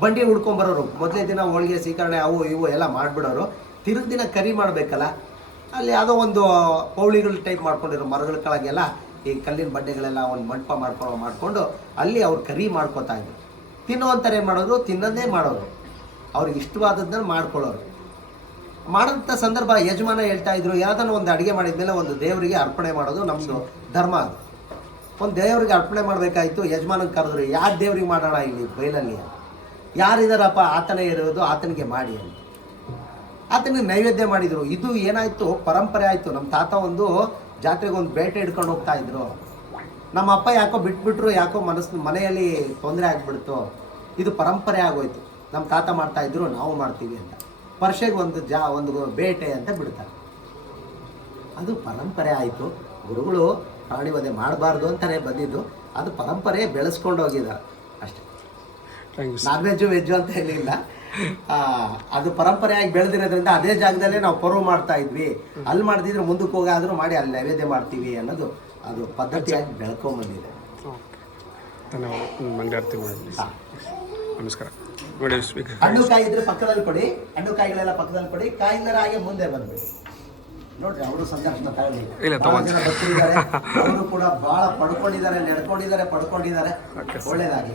[SPEAKER 2] ಬಂಡಿ ಹುಡ್ಕೊಂಬರೋರು. ಮೊದಲೇ ದಿನ ಹೋಳಿಗೆ, ಸೀಕರಣೆ, ಅವು ಇವು ಎಲ್ಲ ಮಾಡಿಬಿಡೋರು. ತಿರುಗ ದಿನ ಕರಿ ಮಾಡಬೇಕಲ್ಲ? ಅಲ್ಲಿ ಯಾವುದೋ ಒಂದು ಪೌಳಿಗಳ ಟೈಪ್ ಮಾಡ್ಕೊಂಡಿರೋ ಮರಗಳ ಕೆಳಗೆಲ್ಲ ಈ ಕಲ್ಲಿನ ಬಂಡೆಗಳೆಲ್ಲ ಒಂದು ಮಂಟಪ ಮಾಡ್ಕೊಂಡು ಮಾಡಿಕೊಂಡು ಅಲ್ಲಿ ಅವ್ರು ಕರಿ ಮಾಡ್ಕೋತಾ ಇದ್ರು. ತಿನ್ನುವಂಥವ್ರು ಏನು ಮಾಡೋರು? ತಿನ್ನೋದೇ ಮಾಡೋರು. ಅವ್ರಿಗೆ ಇಷ್ಟವಾದದ್ದನ್ನ ಮಾಡ್ಕೊಳ್ಳೋರು. ಮಾಡೋಂಥ ಸಂದರ್ಭ ಯಜಮಾನ ಹೇಳ್ತಾ ಇದ್ರು, ಯಾವ್ದಾನ ಒಂದು ಅಡುಗೆ ಮಾಡಿದ್ಮೇಲೆ ಒಂದು ದೇವರಿಗೆ ಅರ್ಪಣೆ ಮಾಡೋದು ನಮ್ಮದು ಧರ್ಮ ಅದು. ಒಂದು ದೇವರಿಗೆ ಅರ್ಪಣೆ ಮಾಡಬೇಕಾಯಿತು ಯಜಮಾನಂಗೆ ಕರೆದ್ರು, ಯಾರು ದೇವ್ರಿಗೆ ಮಾಡೋಣ ಇಲ್ಲಿ, ಬೈಲಲ್ಲಿ ಯಾರಿದಾರಪ್ಪ ಆತನೇ ಇರೋದು, ಆತನಿಗೆ ಮಾಡಿ ಅಂತ. ಆತನಿಗೆ ನೈವೇದ್ಯ ಮಾಡಿದರು. ಇದು ಏನಾಯಿತು? ಪರಂಪರೆ ಆಯಿತು. ನಮ್ಮ ತಾತ ಒಂದು ಜಾತ್ರೆಗೆ ಒಂದು ಬೇಟೆ ಹಿಡ್ಕೊಂಡು ಹೋಗ್ತಾ ಇದ್ರು. ನಮ್ಮ ಅಪ್ಪ ಯಾಕೋ ಬಿಟ್ಬಿಟ್ರು, ಯಾಕೋ ಮನಸ್ಸು, ಮನೆಯಲ್ಲಿ ತೊಂದರೆ ಆಗಿಬಿಡ್ತು. ಇದು ಪರಂಪರೆ ಆಗೋಯ್ತು. ನಮ್ಮ ತಾತ ಮಾಡ್ತಾ ಇದ್ರು, ನಾವು ಮಾಡ್ತೀವಿ ಅಂತ. ಪರ್ಷೆಗೆ ಒಂದು ಜಾ, ಒಂದು ಬೇಟೆ ಅಂತ ಬಿಡ್ತಾರೆ. ಅದು ಪರಂಪರೆ ಆಯಿತು. ಗುರುಗಳು ಪ್ರಾಣಿ ವಧೆ ಮಾಡಬಾರ್ದು ಅಂತಲೇ ಬಂದಿದ್ದು. ಅದು ಪರಂಪರೆ ಬೆಳೆಸ್ಕೊಂಡು ಹೋಗಿದ್ದಾರೆ. ನಾನ್ ವೆಜ್ ವೆಜ್ಜು ಅಂತ ಹೇಳಿಲ್ಲ. ಆ, ಅದು ಪರಂಪರೆಯಾಗಿ ಬೆಳೆದಿರೋದ್ರಿಂದ ಅದೇ ಜಾಗದಲ್ಲೇ ನಾವು ಪರ್ವ ಮಾಡ್ತಾ ಇದ್ವಿ. ಅಲ್ಲಿ ಮಾಡ್ದಿದ್ರೆ ಮುಂದಕ್ಕೆ ಹೋಗಾದ್ರೂ ಮಾಡಿ ಅಲ್ಲಿ ನೈವೇದ್ಯ ಮಾಡ್ತೀವಿ ಅನ್ನೋದು ಅದು ಪದ್ಧತಿಯಾಗಿ ಬೆಳ್ಕೊಂಬಂದಿದೆ.
[SPEAKER 3] ಮಂಗಳಾರತಿ ಮಾಡಿ. ನಮಸ್ಕಾರ. ನೋಡಿ
[SPEAKER 2] ಹಣ್ಣು ಕಾಯಿ ಇದ್ರೆ ಪಕ್ಕದಲ್ಲಿ ಕೊಡಿ. ಹಣ್ಣು ಕಾಯಿಗಳೆಲ್ಲ ಪಕ್ಕದಲ್ಲಿ ಕೊಡಿ. ಕಾಯಿಲ್ಲರ ಹಾಗೆ ಮುಂದೆ ಬಂದ್ಬಿಡಿ. ನೋಡ್ರಿ ಅವರು ಸಂದರ್ಶನ ತಗೊಳ್ಳಿ. ಅವರು ಕೂಡ ಬಹಳ ಪಡ್ಕೊಂಡಿದ್ದಾರೆ ನಡ್ಕೊಂಡಿದ್ದಾರೆ ಪಡ್ಕೊಂಡಿದ್ದಾರೆ. ಒಳ್ಳೇದಾಗಿ